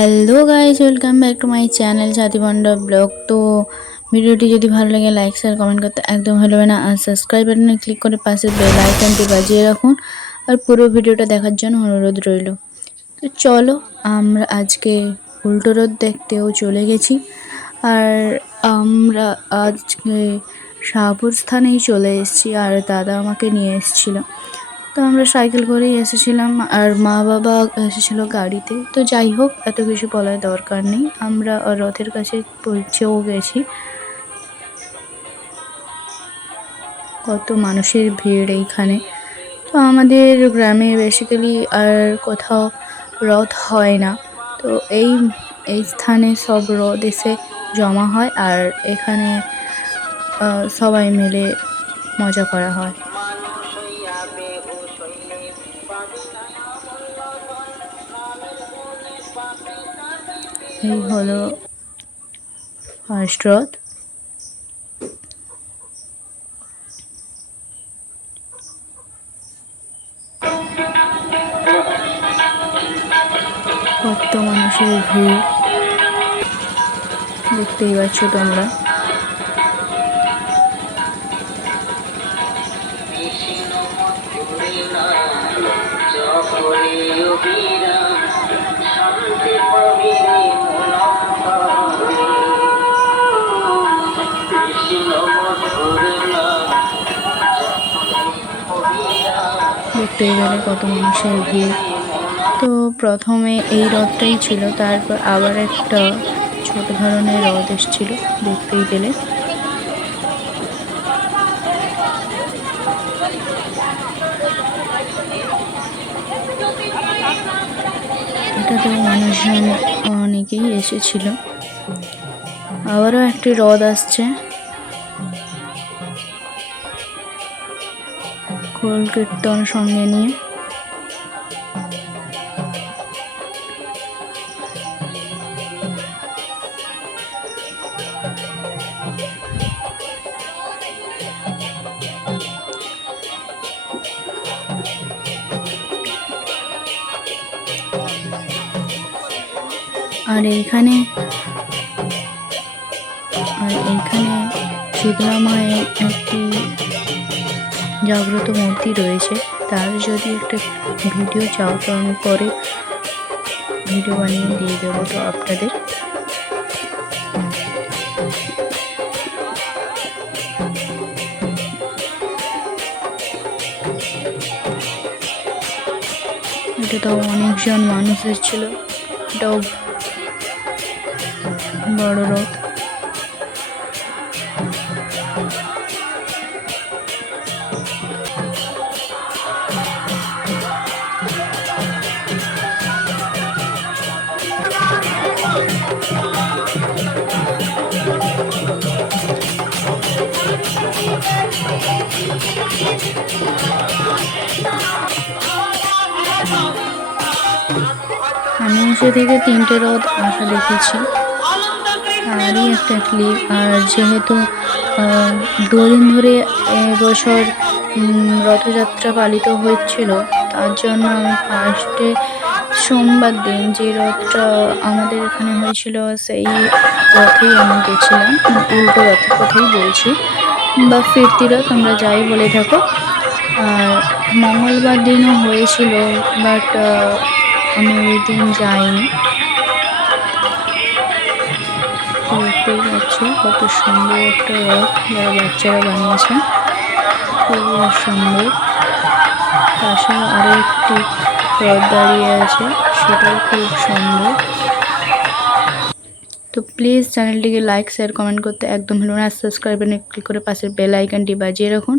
Hello guys welcome back to my channel Sathi vlog তো ভিডিওটি যদি ভালো লাগে লাইক শেয়ার কমেন্ট করতে একদম ভুলবে না। আর সাবস্ক্রাইব বাটনে ক্লিক করে পাশে বেল আইকনটি বাজিয়ে রাখুন। আর পুরো ভিডিওটা দেখার জন্য অনুরোধ রইল। তো চলো, আমরা আজকে উল্টো রোদ দেখতেও চলে গেছি। আর আমরা আজকে শাহপুর স্থানেই চলে এসেছি। আর দাদা আমাকে নিয়ে এসেছিল। তো আমরা সাইকেল করেই এসেছিলাম আর মা বাবা এসেছিল গাড়িতে। তো যাই হোক, এত কিছু বলার দরকার নেই। আমরা রথের কাছে পৌঁছেও গেছি। কত মানুষের ভিড় এইখানে। তো আমাদের গ্রামে বেসিক্যালি আর কোথাও রথ হয় না। তো এই এই স্থানে সব রথ এসে জমা হয় আর এখানে সবাই মিলে মজা করা হয়। এই হলো ফার্স্ট রথ। কত মানুষের ভিড়। দেখতেই পাচ্ছ তোমরা। দেখতেই গেলে কত মানুষের ভিড়। তো প্রথমে এই রথটাই ছিল, তারপর আবার একটা ছোট ধরনের রথ এসেছিল দেখতেই গেলে এটাতেও মানুষজন অনেকেই এসেছিল। আবারও একটি হ্রদ আসছে। খোল কীর্তন সঙ্গে নিয়ে। আর এইখানে আর এইখানে শীতলা মায়ের জাগ্রত মূর্তি রয়েছে, তার যদি একটা ভিডিও চাও তো আমি পরে ভিডিও বানিয়ে দিয়ে দেবো তো আপনাদের। এটা তো অনেকজন মানুষ এসেছিল এটাও বড় রথ। আমি এসে থেকে তিনটে রথ আসা দেখেছি। তারই একটা ক্লিপ আর যেহেতু দুদিন ধরে এবছর রথযাত্রা পালিত হচ্ছিল, তার জন্য আমি ফার্স্টে সোমবার দিন যে রথটা আমাদের এখানে হয়েছিল, সেই রথেই আমি গেছিলাম। উল্টো রথের কথাই বলছি। বা ফিরতি রথ, আমরা যাই বলে থাকো। মঙ্গলবার দিনও হয়েছিল বাট আমি ওই দিন যাইনি। দেখতেই পাচ্ছ কত সুন্দর একটা রথ যারা বাচ্চারা বানিয়েছে, খুবই সুন্দর। পাশে আরও একটি রথ দাঁড়িয়ে আছে, সেটাও খুব সুন্দর। তো প্লিজ চ্যানেলটিকে লাইক শেয়ার কমেন্ট করতে একদম ভুলবেন না। সাবস্ক্রাইব ক্লিক করে পাশের বেল আইকনটি বাজিয়ে রাখুন।